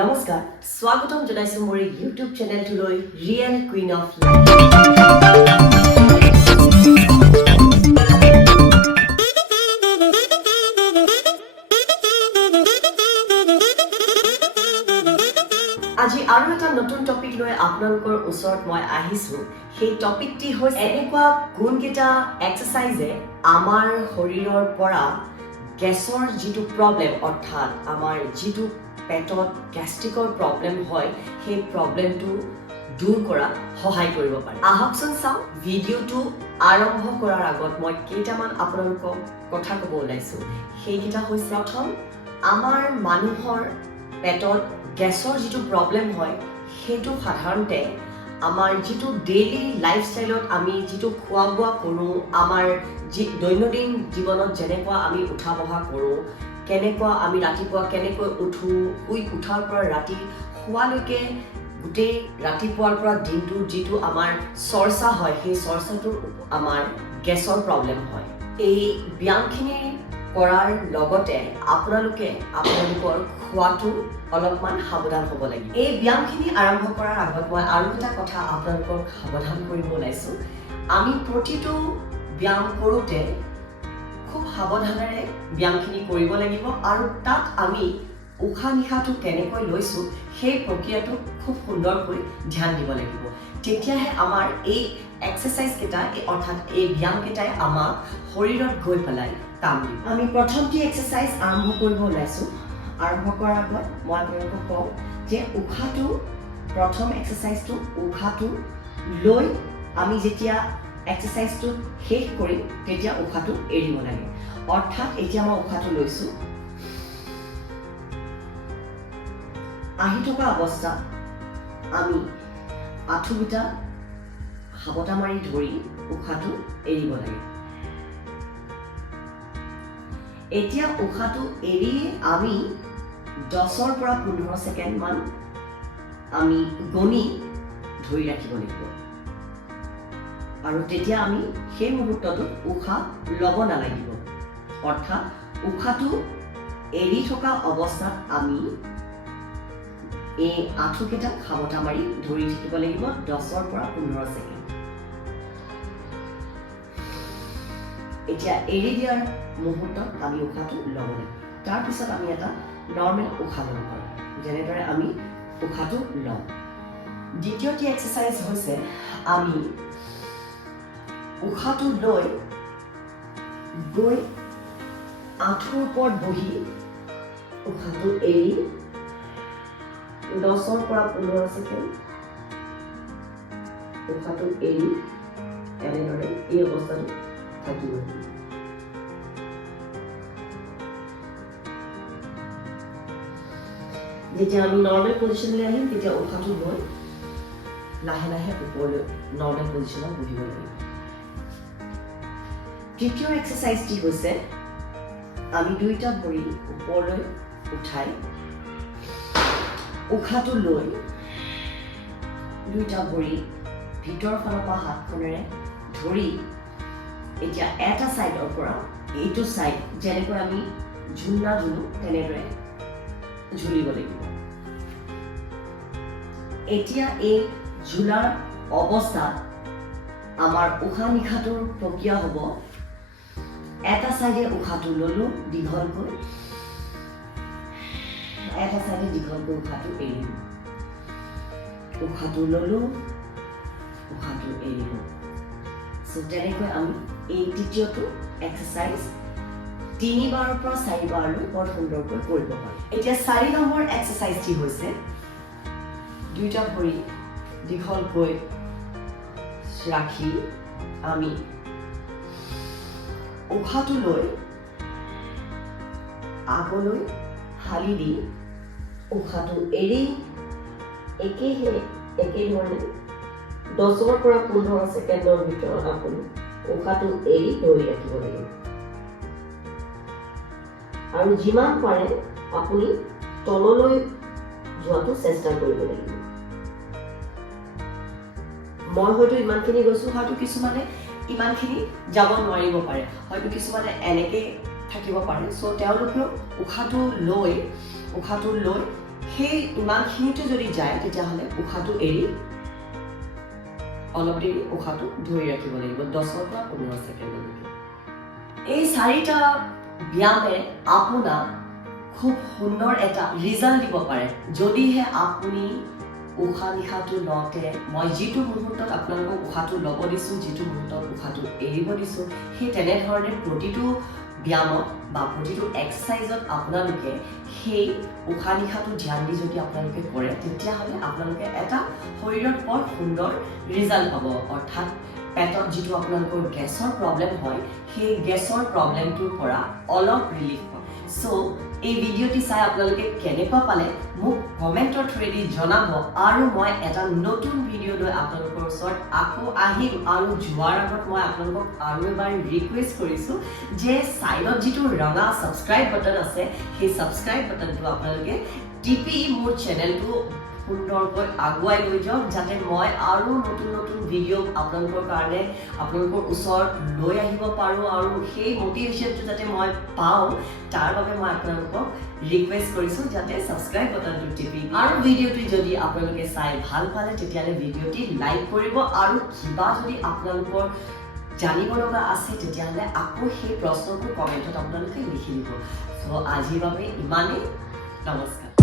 নমস্কাৰ স্বাগতম জনাইছো মোৰ ইউটিউব চেনেলটোলৈ ৰিয়েল কুইন অফ লাইফ আজি আৰু এটা নতুন টপিক লৈ আপোনালোকৰ ওচৰত মই আহিছো সেই টপিকটি হৈছে এনেকুৱা কোনকেইটা এক্সাৰসাইজে আমাৰ শৰীৰৰ পৰা গেছৰ যিটো প্ৰব্লেম অৰ্থাৎ আমাৰ যিটো পেটত গ্যাস্ট্ৰিকৰ প্ৰব্লেম হয় সেই প্ৰব্লেমটো দূৰ কৰা সহায় কৰিব পাৰে আহকচোন চাও ভিডিঅ'টো আৰম্ভ কৰাৰ আগত মই কেইটামান আপোনালোকক কথা ক'ব ওলাইছো সেইকেইটা হৈছে প্ৰথম আমাৰ মানুহৰ পেটত গেছৰ যিটো প্ৰব্লেম হয় সেইটো সাধাৰণতে আমাৰ যিটো ডেইলি লাইফষ্টাইলত আমি যিটো খোৱা বোৱা কৰোঁ আমাৰ দৈনন্দিন জীৱনত যেনেকুৱা আমি উঠা বহা কৰোঁ কেনেকুৱা আমি ৰাতিপুৱা কেনেকৈ উঠো শুই উঠাৰ পৰা ৰাতি শুৱালৈকে গোটেই ৰাতিপুৱাৰ পৰা দিনটোৰ যিটো আমাৰ চৰ্চা হয় সেই চৰ্চাটোৰ আমাৰ গেছৰ প্ৰব্লেম হয় এই ব্যায়ামখিনি কৰাৰ লগতে আপোনালোকে আপোনালোকৰ খোৱাটো অলপমান সাৱধান হ'ব লাগিব এই ব্যায়ামখিনি আৰম্ভ কৰাৰ আগত মই আৰু এটা কথা আপোনালোকক সাৱধান কৰিব ওলাইছো আমি প্ৰতিটো ব্যায়াম কৰোঁতে খুব সাৱধানেৰে ব্যায়ামখিনি কৰিব লাগিব আৰু তাত আমি উশাহ নিশাহটো কেনেকৈ লৈছো সেই প্ৰক্ৰিয়াটো খুব সুন্দৰকৈ ধ্যান দিব লাগিব তেতিয়াহে আমাৰ এই এক্সাৰসাইজ কেইটা অৰ্থাৎ এই ব্যায়াম কেইটাই আমাক শৰীৰত গৈ পেলাই কাম দিব আমি প্ৰথমটি এক্সাৰসাইজ আৰম্ভ কৰিব ওলাইছো আৰম্ভ কৰাৰ আগত মই আপোনালোকক কওঁ যে উশাহটো প্ৰথম এক্সাৰসাইজটো উশাহটো লৈ আমি যেতিয়া এক্সাৰসাইজটো শেষ কৰিম তেতিয়া উশাহটো এৰিব লাগে অৰ্থাৎ এতিয়া মই উশাহটো লৈছো আহি থকা অৱস্থাত আমি আঁঠুকেইটা সাবটা মাৰি ধৰি উশাহটো এৰিব লাগে এতিয়া উশাহটো এৰি আমি 10ৰ পৰা 15 ছেকেণ্ড মান আমি গণি ধৰি ৰাখিব লাগিব আৰু তেতিয়া আমি সেই মুহূৰ্তটোত উশাহ ল'ব নালাগিব অৰ্থাৎ উশাহটো এৰি থকা অৱস্থাত আমি এই আঁঠুকেইটা সাবটা মাৰি ধৰি থাকিব লাগিব 10ৰ পৰা 15 ছেকেণ্ড এতিয়া এৰি দিয়াৰ মুহূৰ্তত আমি উশাহটো ল'ব লাগিব তাৰপিছত আমি এটা নৰ্মেল উশাহ ল'ব পাৰোঁ যেনেদৰে আমি উশাহটো লওঁ দ্বিতীয়টি এক্সাৰসাইজ হৈছে আমি উশাহটো লৈ গৈ আঁঠুৰ ওপৰত বহি উশাহটো এৰি 10ৰ পৰা 15 ছেকেণ্ড উশাহটো এৰি এনেদৰে এই অৱস্থাটো থাকিব যেতিয়া আমি নৰ্মেল পজিশ্যনলৈ আহিম তেতিয়া উশাহটো লৈ লাহে লাহে ওপৰলৈ নৰ্মেল পজিশ্যনত বহিব লাগিব তৃতীয় এক্সাৰসাইজটি হৈছে আমি দুইটা ভৰি ওপৰলৈ উঠাই উশাহটো লৈ দুইটা ভৰি ভিতৰৰ ফালৰ পৰা হাতখনেৰে ধৰি এতিয়া এটা ছাইডৰ পৰা এইটো ছাইড যেনেকৈ আমি ঝুলনা ঝুলো তেনেদৰে ঝুলিব লাগিব এতিয়া এই ঝুলাৰ অৱস্থাত আমাৰ উশাহ নিশাহটোৰ প্ৰক্ৰিয়া হ'ব এটা ছাইডে উশাহটো ল'লো দীঘলকৈ এটা ছাইডে দীঘলকৈ উশাহটো এৰিলো উশাহটো ল'লো উশাহটো এৰিলো তেনেকৈ আমি এই তৃতীয়টো এক্সাৰসাইজ 3বাৰৰ পৰা 4বাৰলৈ বৰ সুন্দৰকৈ কৰিব পাৰোঁ এতিয়া 4 নম্বৰ এক্সাৰসাইজটি হৈছে দুইটা ভৰি দীঘলকৈ ৰাখি আমি উশাহটো লৈ আগলৈ হালি দি উশাহটো এৰি একেধৰণে 10ৰ পৰা 15 ছেকেণ্ডৰ ভিতৰত আপুনি উশাহটো এৰি ধৰি ৰাখিব লাগিব আৰু যিমান পাৰে আপুনি তললৈ যোৱাটো চেষ্টা কৰিব লাগিব মই হয়তো ইমানখিনি গৈছো হয়তো কিছুমানে ইমানখিনি যাব নোৱাৰিব পাৰে হয়তো কিছুমানে এনেকৈ থাকিব পাৰে চ' তেওঁলোকেও উশাহটো লৈ সেই ইমানখিনিতো যদি যায় তেতিয়াহ'লে উশাহটো এৰি অলপ দেৰি উশাহটো ধৰি ৰাখিব লাগিব 10 পৰা 15 ছেকেণ্ডলৈকে। এই 4টা ব্যায়ামে আপোনাক খুব সুন্দৰ এটা ৰিজাল্ট দিব পাৰে যদিহে আপুনি উশাহ নিশাহটো লওঁতে মই যিটো মুহূৰ্তত আপোনালোকক উশাহটো ল'ব দিছোঁ, যিটো মুহূৰ্তত উশাহটো এৰিব দিছোঁ, সেই তেনেধৰণে প্ৰতিটো ব্যায়ামত বা প্ৰতিটো এক্সাৰচাইজত আপোনালোকে সেই উশাহ নিশাহটো ধ্যান দি যদি আপোনালোকে কৰে তেতিয়াহ'লে আপোনালোকে এটা শৰীৰত বৰ সুন্দৰ ৰিজাল্ট পাব। অৰ্থাৎ পেটত যিটো আপোনালোকৰ গেছৰ প্ৰব্লেম হয় সেই গেছৰ প্ৰব্লেমটোৰ পৰা অলপ ৰিলিফ পাব। চ' এই ভিডিঅ'টি চাই আপোনালোকে কেনেকুৱা পালে মোক কমেণ্টৰ থ্ৰুৱেদি জনাব আৰু মই এটা নতুন ভিডিঅ' লৈ আপোনালোকৰ ওচৰত আকৌ আহিম। আৰু যোৱাৰ আগত মই আপোনালোকক আৰু এবাৰ ৰিকুৱেষ্ট কৰিছোঁ যে ছাইডত যিটো ৰঙা ছাবস্ক্ৰাইব বাটন আছে সেই ছাবস্ক্ৰাইব বাটনটো আপোনালোকে টিপি মোৰ চেনেলটো সুন্দৰকৈ আগুৱাই লৈ যাওক যাতে মই আৰু নতুন নতুন ভিডিঅ' আপোনালোকৰ কাৰণে আপোনালোকৰ ওচৰত লৈ আহিব পাৰোঁ আৰু সেই মটিভেশ্যনটো যাতে মই পাওঁ তাৰ বাবে মই আপোনালোকক ৰিকুৱেষ্ট কৰিছোঁ যাতে ছাবস্ক্ৰাইব বাটনটো টিপি আৰু ভিডিঅ'টো যদি আপোনালোকে চাই ভাল পালে তেতিয়াহ'লে ভিডিঅ'টি লাইক কৰিব আৰু কিবা যদি আপোনালোকৰ জানিব লগা আছে তেতিয়াহ'লে আকৌ সেই প্ৰশ্নটো কমেণ্টত আপোনালোকে লিখি দিব। চ' আজিৰ বাবে ইমানেই। নমস্কাৰ।